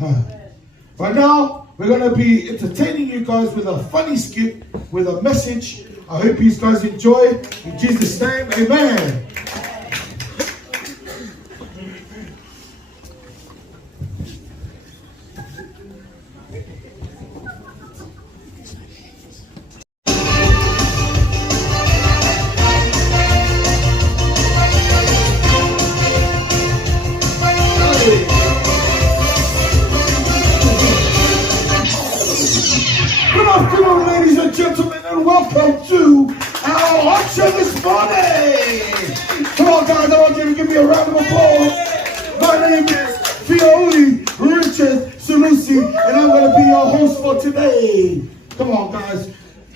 Right now, we're going to be entertaining you guys with a funny skit, with a message. I hope you guys enjoy. In Jesus' name, amen. Good afternoon, ladies and gentlemen, and welcome to our auction this morning. Come on, guys, I want you to give me a round of applause. My name is Fioli Richard Salusi, and I'm going to be your host for today. Come on, guys.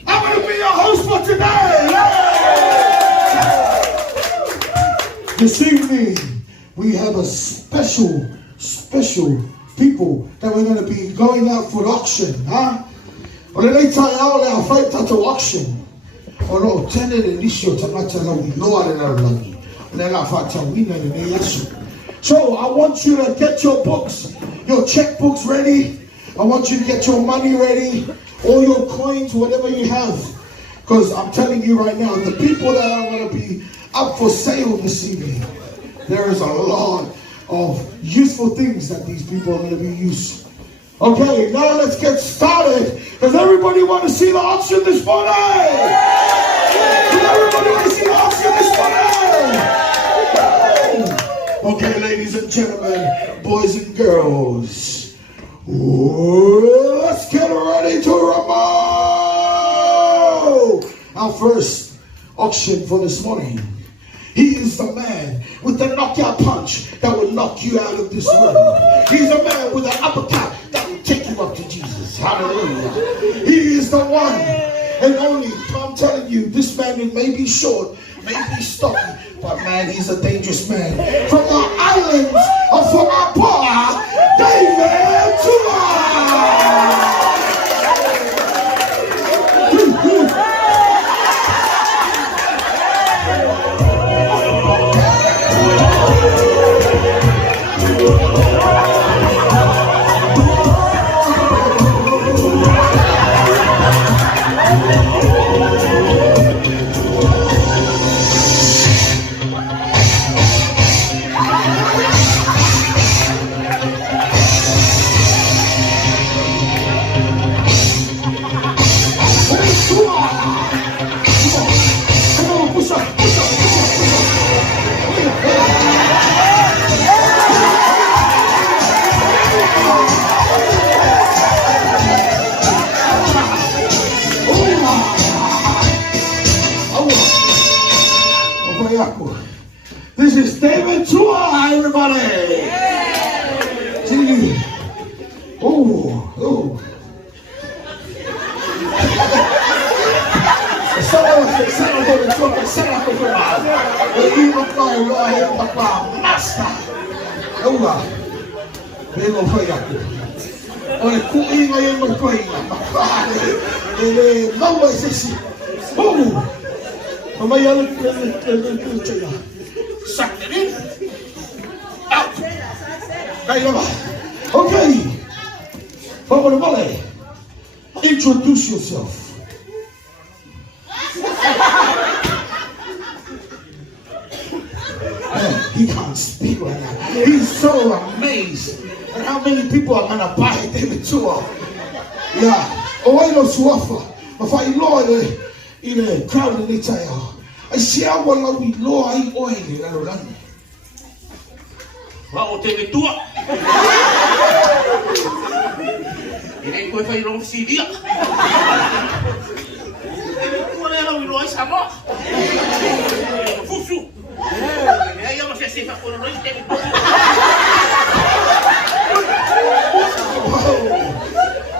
I'm going to be your host for today. Yeah! This evening, we have a special people that we're going to be going out for auction, huh? Or they tell you how fight at the auction. Or no, tell it initial to not tell we lower than our lucky. And then I fight to win and they yes. So I want you to get your books, your checkbooks ready. I want you to get your money ready, all your coins, whatever you have. Because I'm telling you right now, the people that are going to be up for sale this evening, there is a lot of useful things that these people are going to be used. Okay, now let's get started. Does everybody want to see the auction this morning? Does everybody want to see the auction this morning? Okay, ladies and gentlemen, boys and girls, let's get ready to rumble. Our first auction for this morning. He is the man with the knockout punch that will knock you out of this world. He's a man with an uppercut that will take you up to Jesus. Hallelujah. He is the one and only. I'm telling you, this man may be short, may be stocky, but man, he's a dangerous man. From the islands of Samoan, David Tua. This is David Tua, everybody. Yeah. See, oh. Suck it in. Out. Okay. Forward volley. Introduce yourself. Man, he can't speak right now. He's so amazed at how many people are gonna buy David Tua. Yeah. Oh, I know Suafa. If I know in a crowd in the tire. I see how well we know I oil in our run. Wow, David Tua. Ini ko fa yung CD. Wala lang yung Samoan. Fufu. Ay, mo siya sifa ko no David Tua.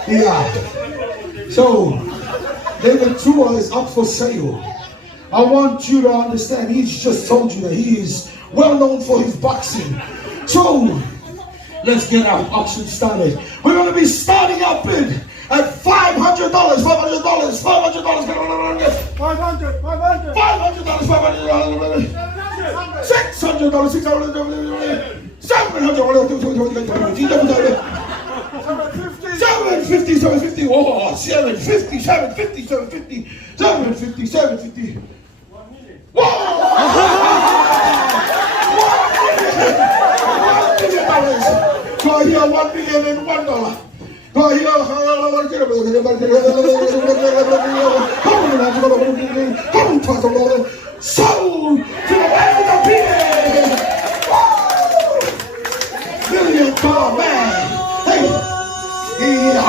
Yeah. So, David Tua is up for sale. I want you to understand, he's just told you that he is well known for his boxing. So, let's get our auction started. We're going to be starting our bid at $500. $500. $600. $700. 750, 750. Oh, 750, 750, 750, 750, 750. 1 million. Whoa! $1 million. Go here, $1 million and $1. Go here. Sold to the land of the people. $1 million man. Hey. Yeah.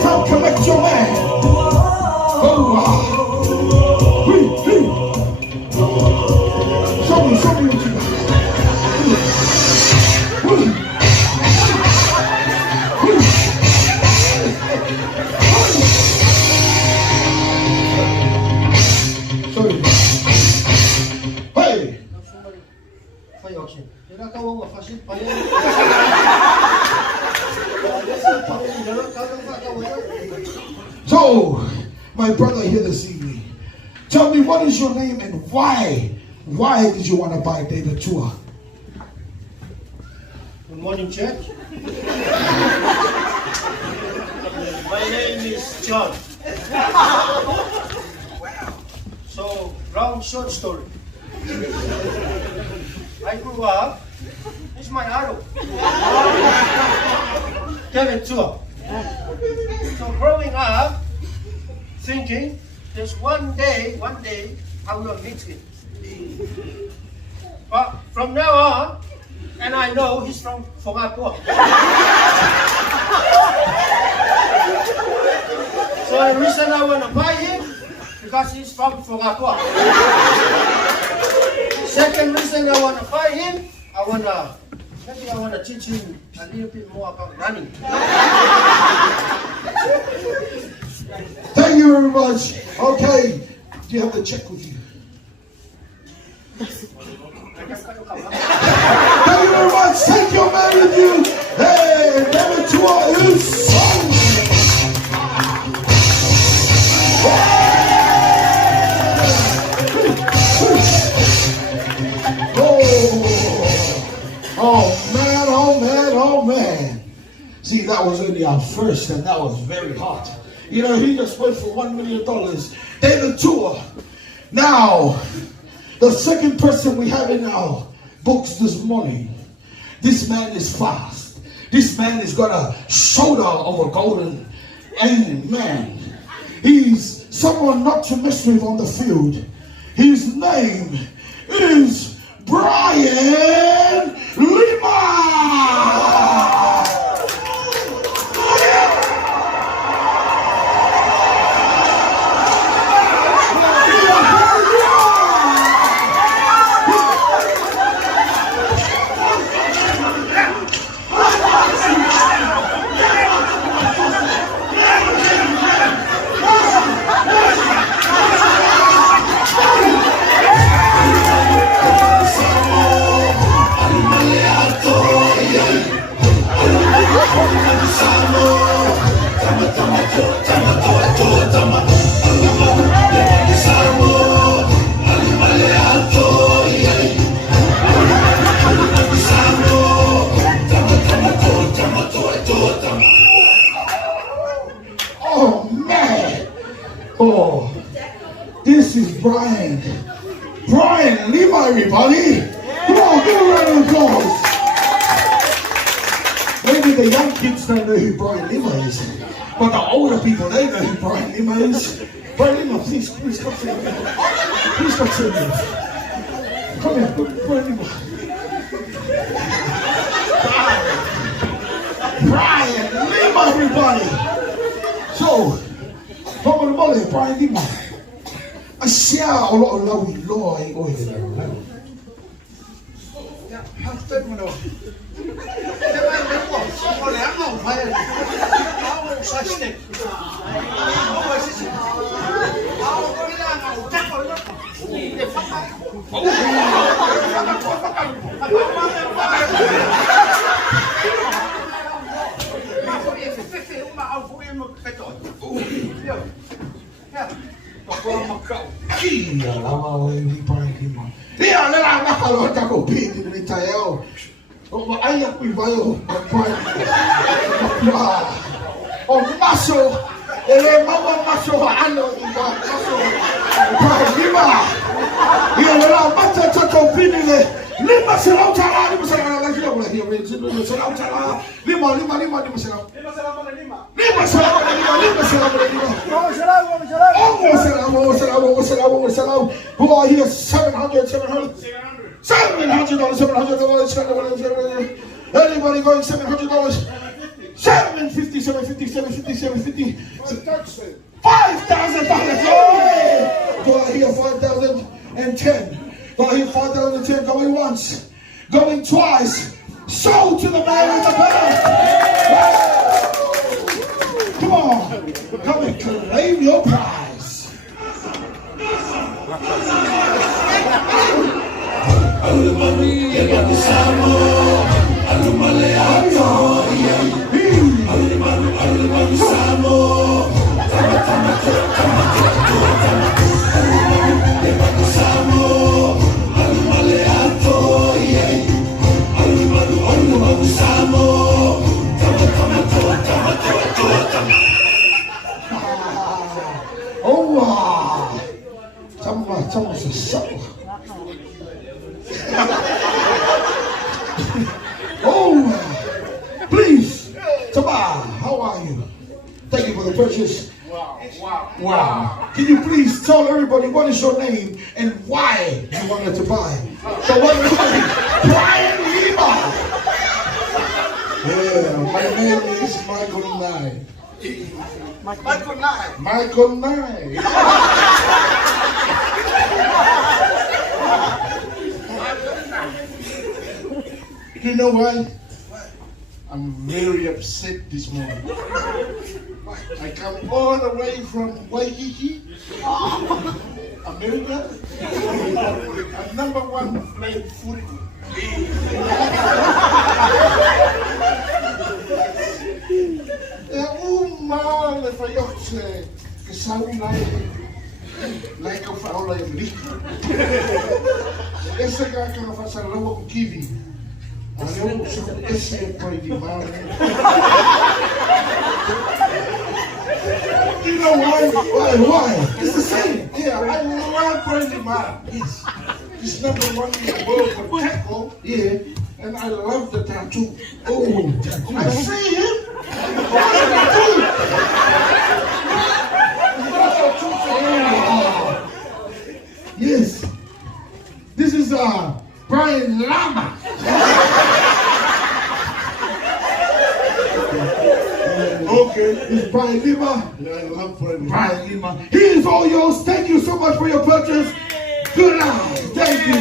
Come collect your man. Oh, show me what you got. Hey. Fai auction. Era kau ang fasil payah. So, my brother here this evening, tell me what is your name and why did you want to buy David Tour? Good morning, church. My name is John. So, long short story. I grew up. This is my idol. David Tour. So growing up, thinking there's one day I will meet him. But from now on, and I know he's from Fongapua. So the reason I want to buy him, because he's from Fongapua. Second reason I want to buy him, maybe I want to teach him a little bit more about running. Thank you very much. Okay, do you have the check with you? Thank you very much. Take your man with you. Hey, David Tour is sold. Oh man. See, that was only our first, and that was very hot. You know, he just went for $1 million. David Tour. Now, the second person we have in our books this morning, this man is fast. This man has got a shoulder of a golden man. He's someone not to mess with on the field. His name is Brian Lima. Oh man! Oh, this is Brian Lima, everybody! Come on, give a round of applause! Maybe the young kids don't know who Brian Lima is, but the older people, they know who Brian Lima is. Brian Lima, please come to me. Please come to me. Come here, Brian Lima. Brian Lima, everybody! So, come on, Molly, Brian Lima. I share a lot of love with Law. Iya, lama ini Brian Lima. Iya, lama. kalota ko pili ni tayo. O maayak mi bayo Brian. O maso ele mama maso ano iba maso Brian Lima. Ia la mata to pili le Lima será utara Lima será la kila wala hiyo Lima será utara Lima será Lima who are here $700 anybody going $700 $750 $5,000 do I hear 5,010 do I hear 5,010 going once going twice sold to the man in the bed. Come on, come and claim your prize. Someone says so. Oh, please, Taba, how are you? Thank you for the purchase. Wow. Can you please tell everybody what is your name and why you wanted to buy? So what is Brian Lima? Yeah, my name is Michael Nye. Michael Nye. You know why? I'm very upset this morning. I come all the way from Waikiki, America. I'm number one playing football. Mal van jocht gezouden lijken of alle lief. Essa cara não faz a logo com kiwi. Eu sou esse pai de mal. You know why? It's the same. Yeah, I love Brandy Man. He's number one in the world for tackle. Yeah, and I love the tattoo. Oh, tattoo. I see him. Yes, this is Brian Lima. Okay, it's Brian Lima. Yeah, I love Brian Lima. He is all yours. Thank you so much for your purchase. Good night. Thank you.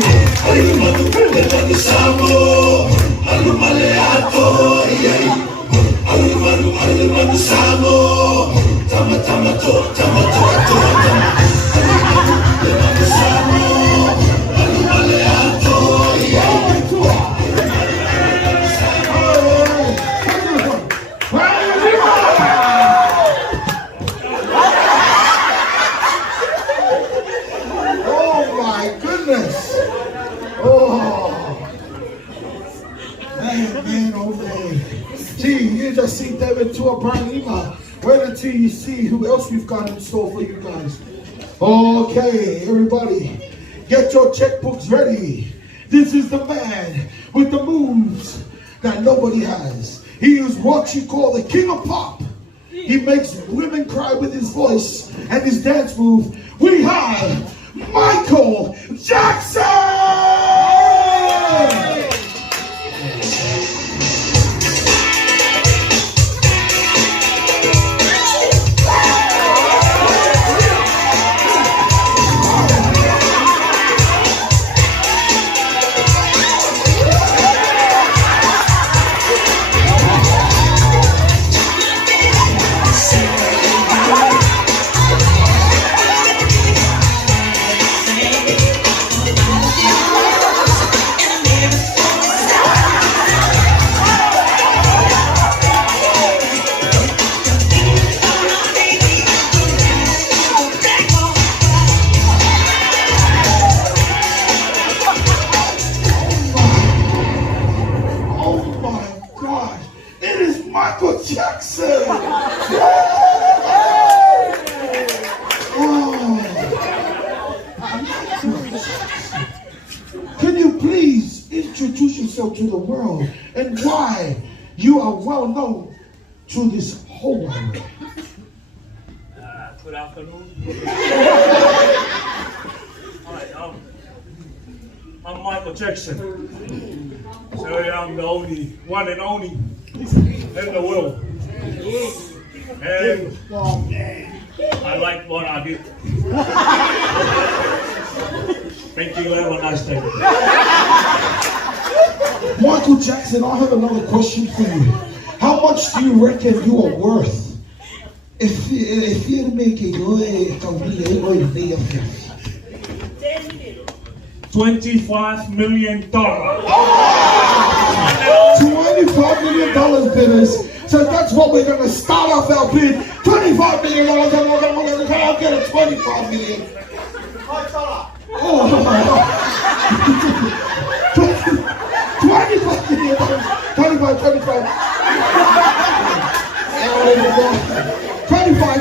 Just see David to a Brian Lima. Wait until you see who else we've got in store for you guys. Okay, everybody, get your checkbooks ready. This is the man with the moves that nobody has. He is what you call the king of pop. He makes women cry with his voice and his dance move. We have Michael Jackson! introduce yourself to the world and why you are well known to this whole world. Good afternoon. Hi, I'm Michael Jackson. So I'm the only one and only in the world. And I like what I did. Thank you. Have a nice day. Michael Jackson, I have another question for you. How much do you reckon you are worth? If you make it, $25 million. $25 million bidders. So that's what we're going to start off our bid. $25 million, and we're going to get a $25 million. Oh. $25 million. 25.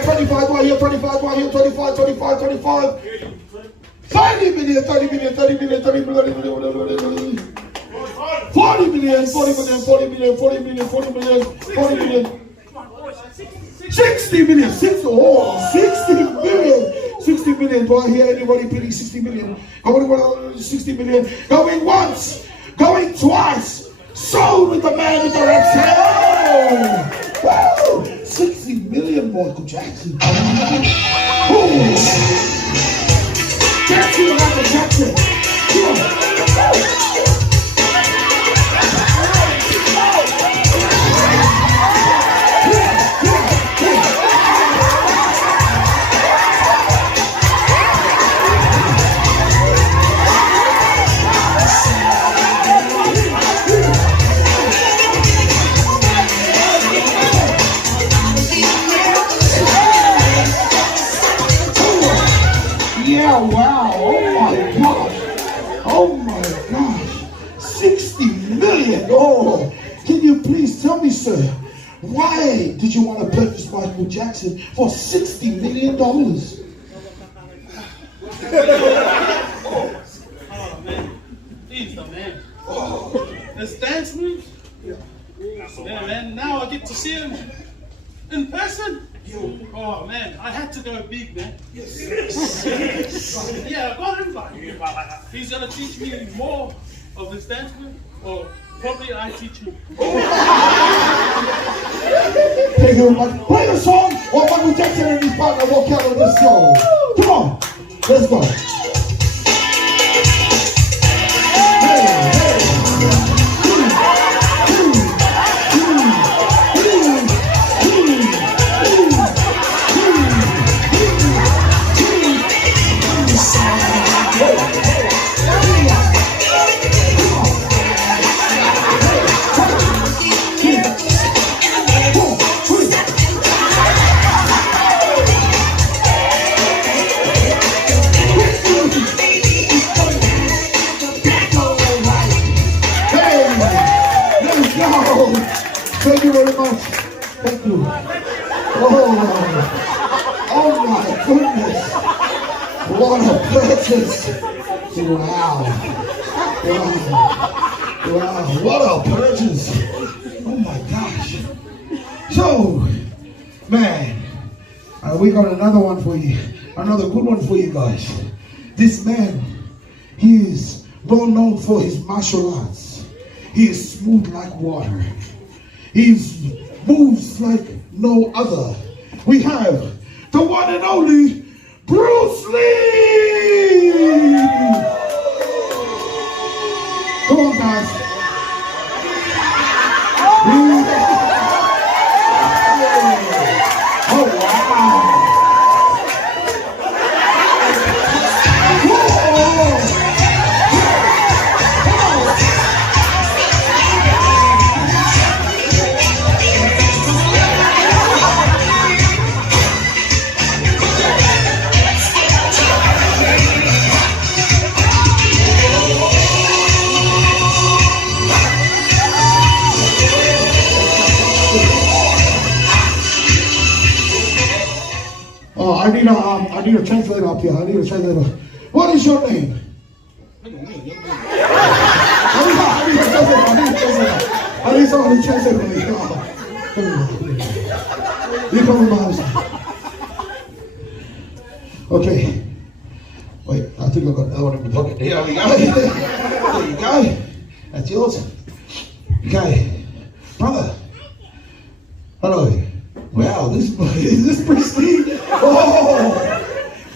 25, right here, 25, right here, 25. 30 million. 40 million. 60 million. 60 million. Do I hear anybody bidding 60 million? Going 60 million. Going once. Going twice. Sold with the man with the red tail. Woo! 60 million, Michael Jackson. Jackson, Michael Jackson. Come on. Wow, oh my gosh, 60 million. Oh, can you please tell me, sir, why did you want to purchase Michael Jackson for $60 million? Oh man, he's the man. His dance moves. Yeah, man, now I get to see him in person. Oh man, I had to go big, man. Yeah, I got him. He's gonna teach me more of his dance move, or probably I teach him. Thank you very much. Play the song while Michael Jackson and his partner walk out of this show. Come on, let's go. Thank you very much. Thank you. Oh my goodness. What a purchase. Wow. What a purchase. Oh my gosh. So, man, we got another one for you. Another good one for you guys. This man, he is well known for his martial arts. He is smooth like water. He moves like no other. We have the one and only Bruce Lee! Come on, guys. Oh, wow. I need a translator up here. I need a translator. What is your name? It's on the chest anyway. You come with my okay. Wait, I think I got that one in my pocket. There we go. There you go. That's yours. Okay. Brother. Hello. Wow, is this Bruce Lee? Oh!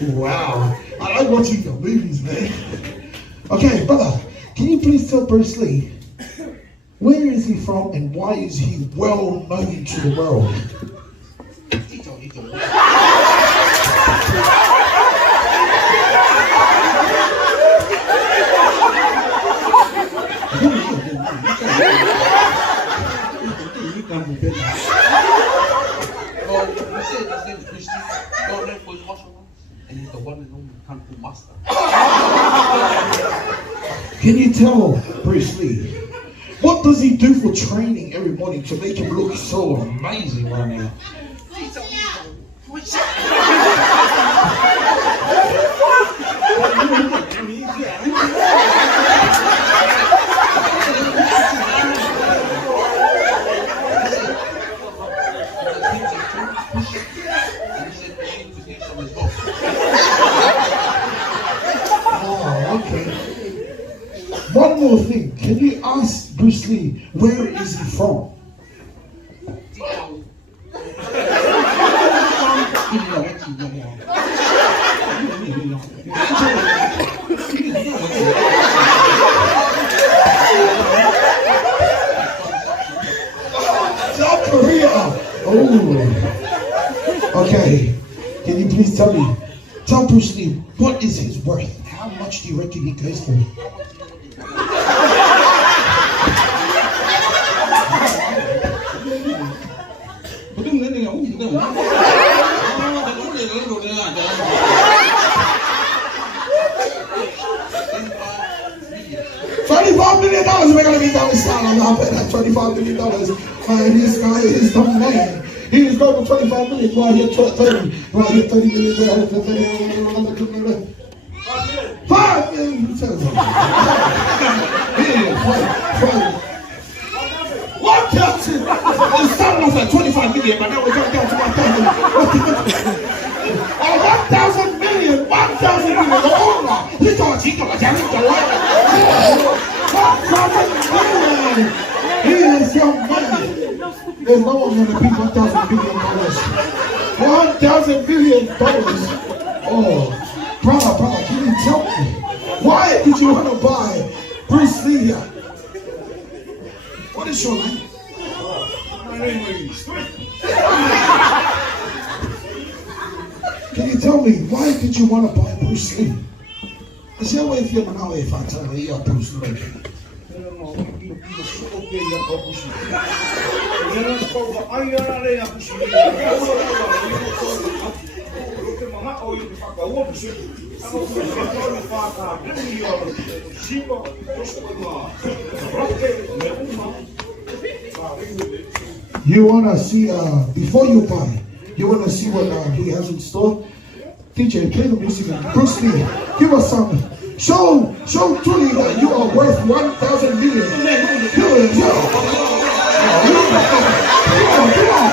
Wow. I like watching your movies, man. Okay, brother, can you please tell Bruce Lee, where is he from and why is he well known to the world? Well, you said his name is Bruce Lee. Known for his martial arts, and he's the one and only Kung Fu master. Can you tell Bruce Lee, what does he do for training every morning to make him look so amazing right now? Oh, okay. One more thing. Can you ask Bruce Lee, where is he from? South Korea. Oh. Okay. Can you please tell me? Tell Bruce Lee, what is his worth? How much do you reckon he goes for? $25 million. We're gonna be down the style. I'm not betting that $25 million. This guy is the man. He is going for $25 million. Right here, 30. Right here, $30 million. $5 million. 1,000. It started off at 25 million, but now we're going down to 1,000. 1,000 million. 1,000 million. Oh, he's going to $1,000 million. He is your man. There's no one going to beat $1,000 million. $1,000 million. Oh, brother, can you tell me, why did you want to buy Bruce Lee here? What is your name? My name is Can you tell me, why did you want to buy Bruce Lee? Is there a way if you're now if I tell you you're Bruce Lee? You want to see, before you buy, you want to see what he has in store? DJ, play the music. Bruce Lee, give us some. Show Tuli that you are worth 1,000 million. Come on.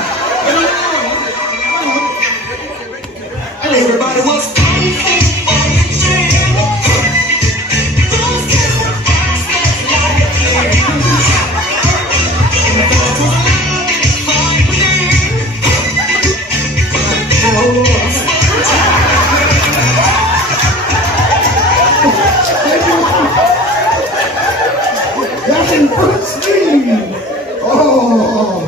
And everybody was Bruce Lee. Oh,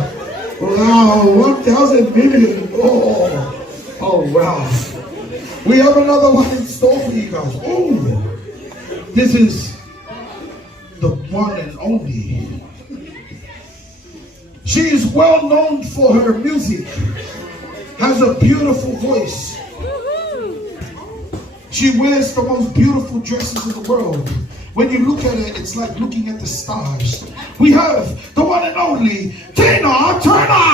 wow, 1,000 million. Oh, wow. We have another one in store for you guys. Oh, this is the one and only. She is well known for her music, has a beautiful voice. She wears the most beautiful dresses in the world. When you look at it, it's like looking at the stars. We have the one and only Tina Turner!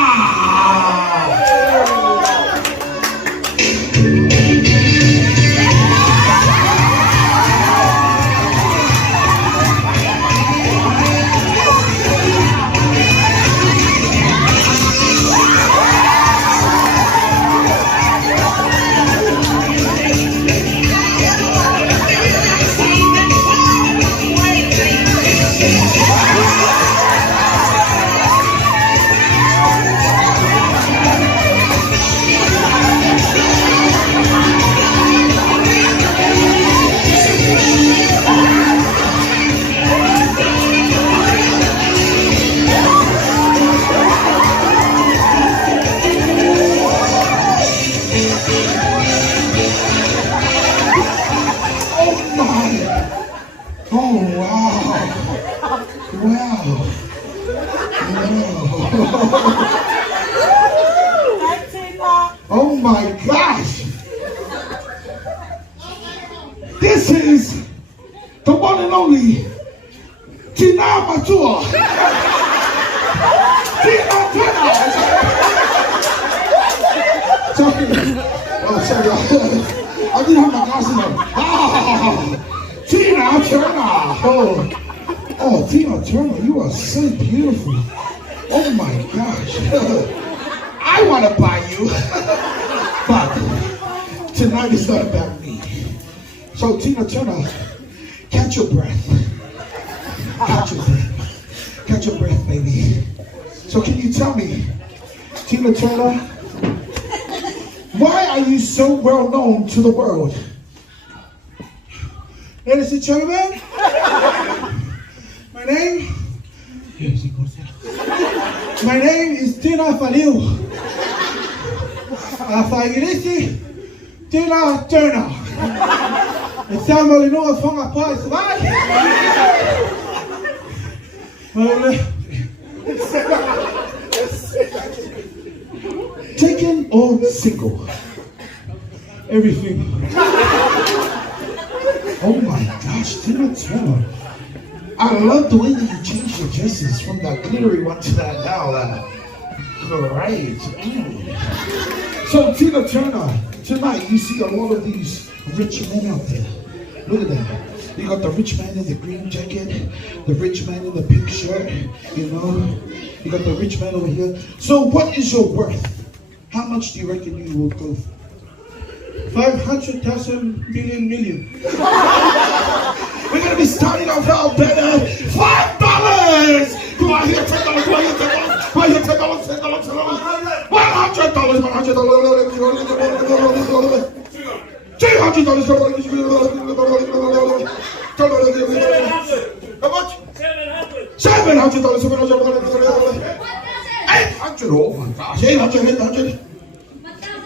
Wow. Oh my gosh. This is the one and only Tina Matua. Tina Turner. Sorry. Oh, sorry. I didn't have my glasses on. Ah, Tina Turner. Oh, Tina Turner, you are so beautiful. Oh my gosh. I want to buy you. But tonight is not about me. So Tina Turner, catch your breath. Catch your breath. Catch your breath, baby. So can you tell me, Tina Turner, why are you so well known to the world? Ladies and gentlemen, my name is Tina Faliu. Fagirisi Tina Turner. Estamos de nuevo con a paz, taken or single? Everything. Oh my gosh, Tina Turner. I love the way that you changed your dresses from that glittery one to that now. Great. So Tina Turner, tonight you see a lot of these rich men out there. Look at that. You got the rich man in the green jacket, the rich man in the pink shirt, you know. You got the rich man over here. So what is your worth? How much do you reckon you will go for? 500,000 million. We're going to be starting off our better. $5! Come on here, $10, come on here, $10. Come on here, $10, $10, $10. $100, $100. $300. How much? $700. $800. Oh my gosh. $800.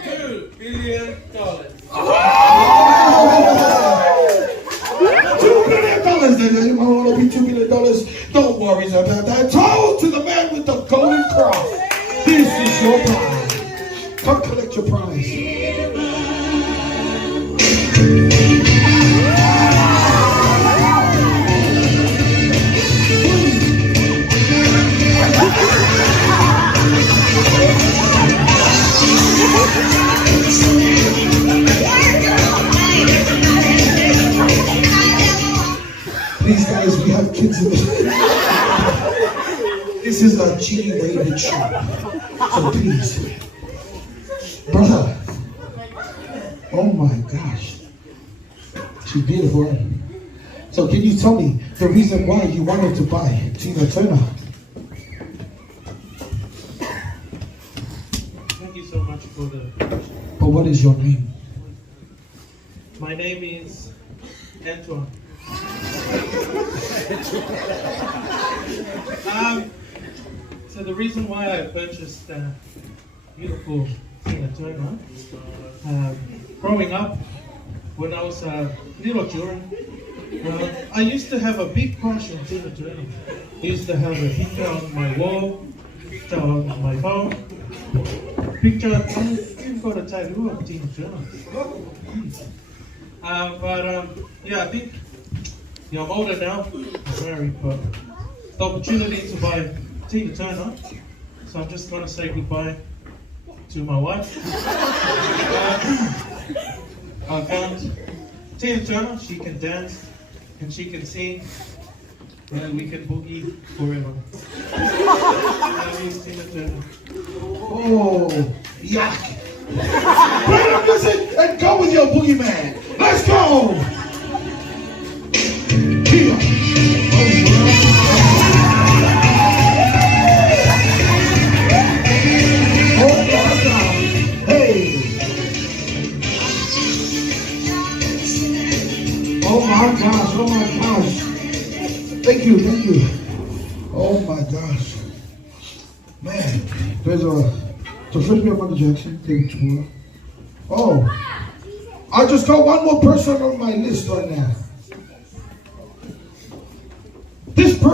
$2 billion. $2 billion. You want to be $2 billion? Don't worry about that. Told to the man with the golden cross. This is your prize. Come collect your prize. Please, guys, we have kids in this. This is a G-rated show. So please, brother. Oh my gosh, she's beautiful. So can you tell me the reason why you wanted to buy Tina Turner? Thank you so much for the question. But what is your name? My name is Antoine. So the reason why I purchased beautiful Tina Turner, growing up, when I was little children, I used to have a big crush on Tina Turner. I used to have a picture on my wall, picture on my phone, picture. I even got a tattoo of Tina Turner. Yeah, I think I'm older now, I'm married, but the opportunity to buy Tina Turner, so I'm just gonna say goodbye to my wife. I found Tina Turner. She can dance and she can sing, and we can boogie forever. That is Tina Turner. Oh, yuck. Play the music and go with your boogeyman. Let's go. Here. Oh my God. Hey. Oh my gosh. Oh my gosh. Thank you. Thank you. Oh my gosh. Man, there's so first we have Michael Jackson, David Chua. Oh, I just got one more person on my list right now.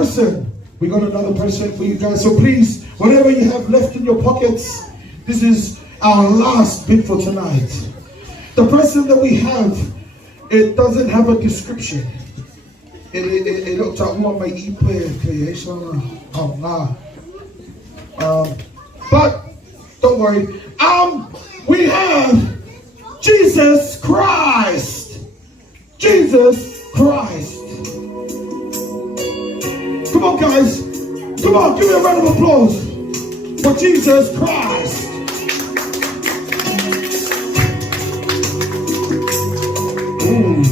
person. We got another person for you guys. So please, whatever you have left in your pockets, this is our last bit for tonight. The person that we have, it doesn't have a description. It looks like one may creation. But don't worry. We have Jesus Christ. Jesus Christ. Come on, guys. Come on, give me a round of applause for Jesus Christ. Ooh.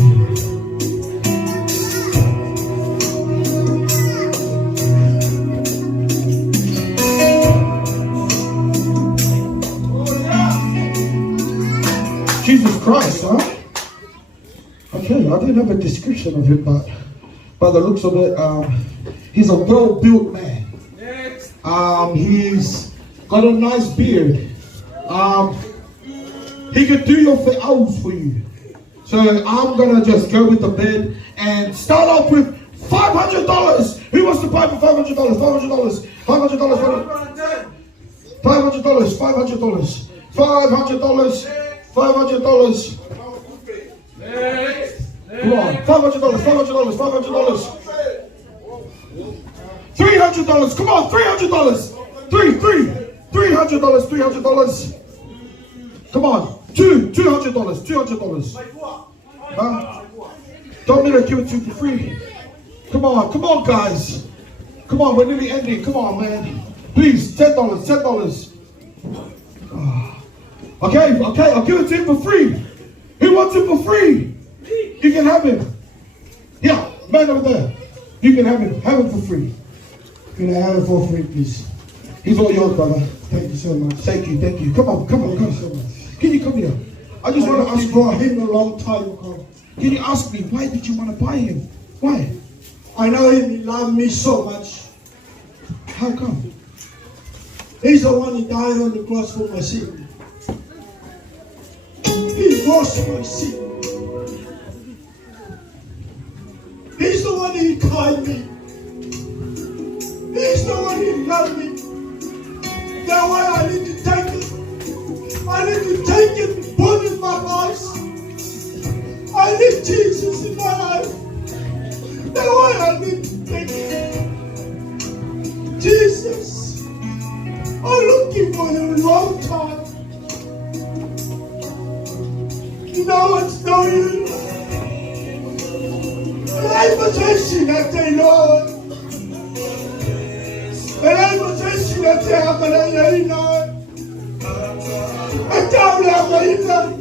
Jesus Christ, huh? Okay, I didn't have a description of him, but by the looks of it, he's a well-built man. He's got a nice beard. He could do your hours for you. So I'm gonna just go with the bid and start off with $500. Who wants to buy for $500? $500. $500. $500. $500. $500. Come on, $500. $500. $300. Come on, $300. $300. Come on, $200. Huh? Don't need to give it to you for free. Come on, guys. Come on, we're nearly ending. Come on, man. Please, $10. Okay, I'll give it to him for free. Who wants it for free? You can have him. Yeah, man over there. You can have him. Have him for free. Can I have it for free, please? He's all yours, brother. Thank you so much. Thank you. Come on. Thank you so much. Can you come here? I just want to ask for him a long time ago. Can you ask me, why did you want to buy him? Why? I know him, he loved me so much. How come? He's the one who died on the cross for my sin. He washed my sin. He's the one who cried me. He's the one who loved me. That's why I need to take it. I need to take it, put it in my heart. I need Jesus in my life. That's why I need to take it. Jesus, I'm looking for you a long time. Now it's no use. I'm possessing that day, Lord. And I'm possessing that day, I'm going to Lord. I don't have my enough.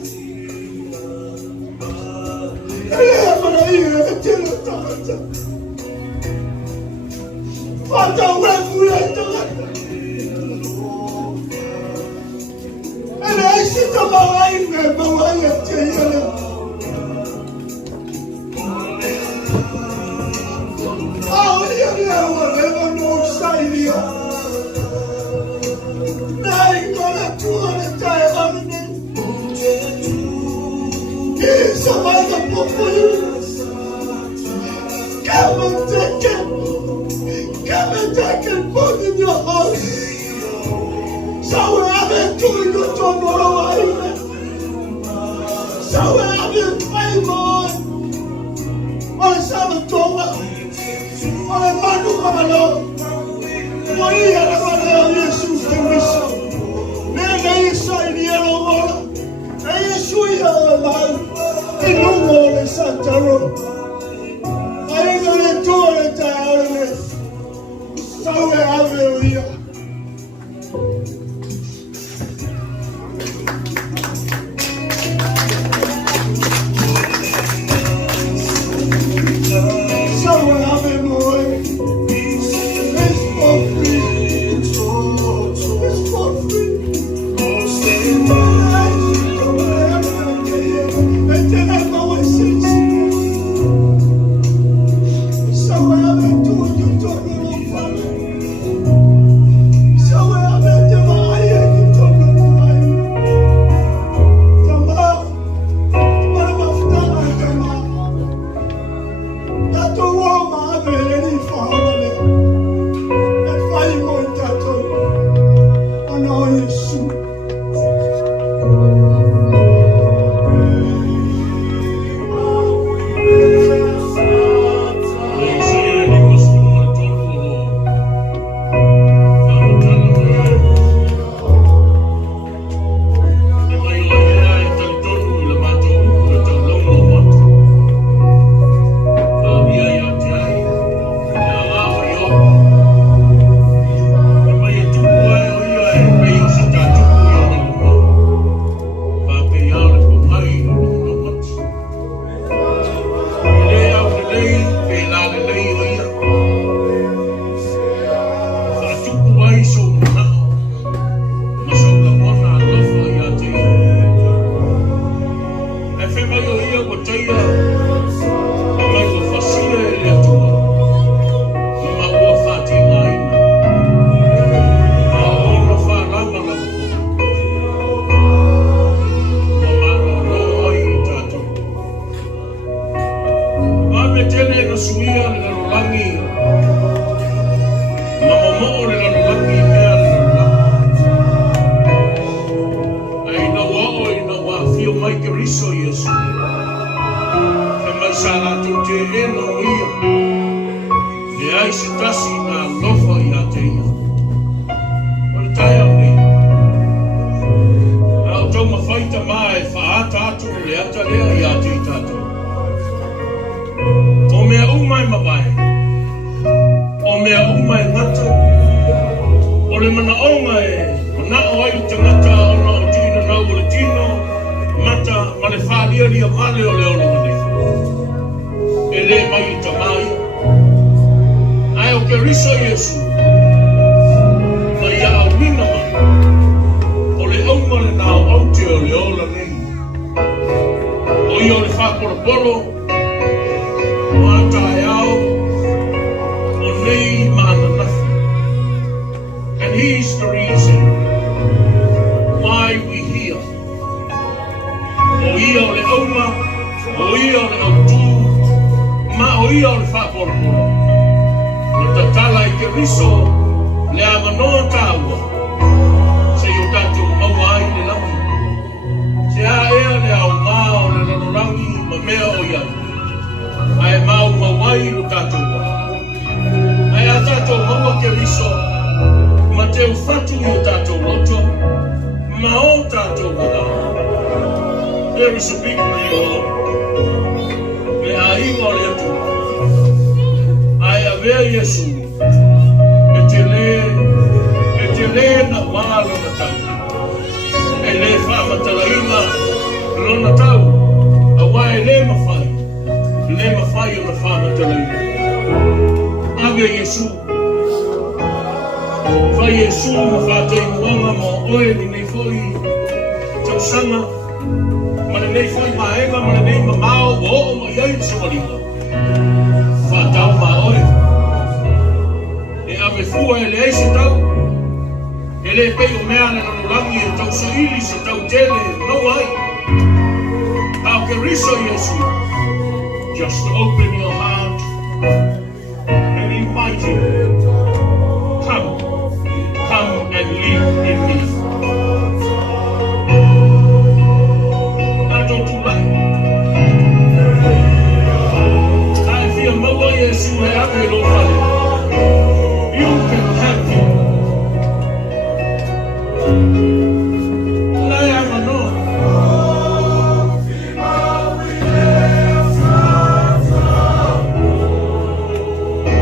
And I'm going to I don't have and I sit on my wife and my wife tell you. Oh, you never know side here. Now you're gonna do the time on me. Here's somebody put for you. Come and take it. Come and take it, put in your house. So we're having to go tomorrow. So we're having favor. On Sabbath, on a Manu Kamalo. For you, I don't know Jesus to mission. Then I saw in the yellow water. I saw your life. In no more than Santa Rosa. I ain't gonna do it out of this. So we're having here. There is a big deal. Yesu etele na walo na tau ele fa matalaina lona tau awa ele mafai na fa matalaina ave Yesu fa Yesu fa te mwanga mo oe ni nei foi tau sanga mana nei foi maema mana nei mamao o mo iai samarima fa tau ma oe me fua ele eise tau ele pei o mea na rangi e tau saili se tau tele no ai au ke riso Yesu just open your heart and invite him come and live in me I don't do that I feel maua Yesu e ake lo fale you can have him. I am alone.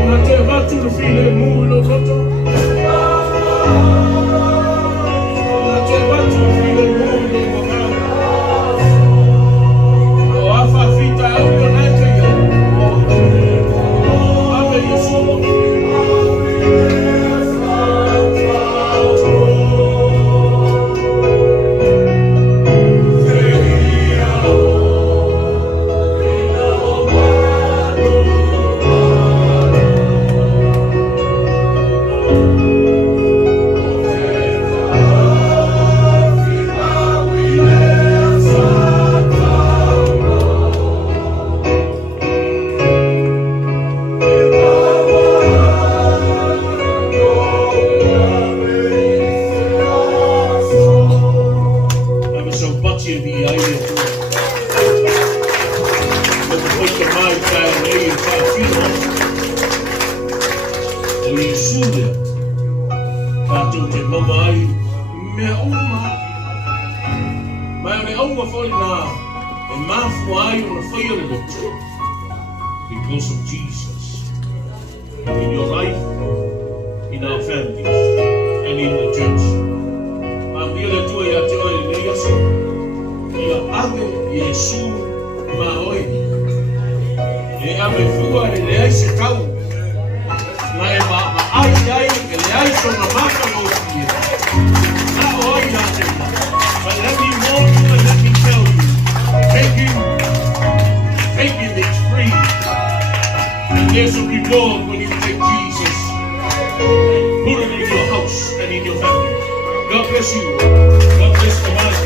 Una te batti lo file mulo roto. Una te batti lo file mulo roto. O afa fita audio nete yo. Ave Yesu. Because of Jesus in your life. Yesu maoi. E ame fua le ai se tau. Ma e ma ai ke le ai so na maka mo fie. Na oi na te. But let me warn you and let me tell you. Taking is free. And there's a reward when you take Jesus. Put it in your house and in your family. God bless you. God bless the man.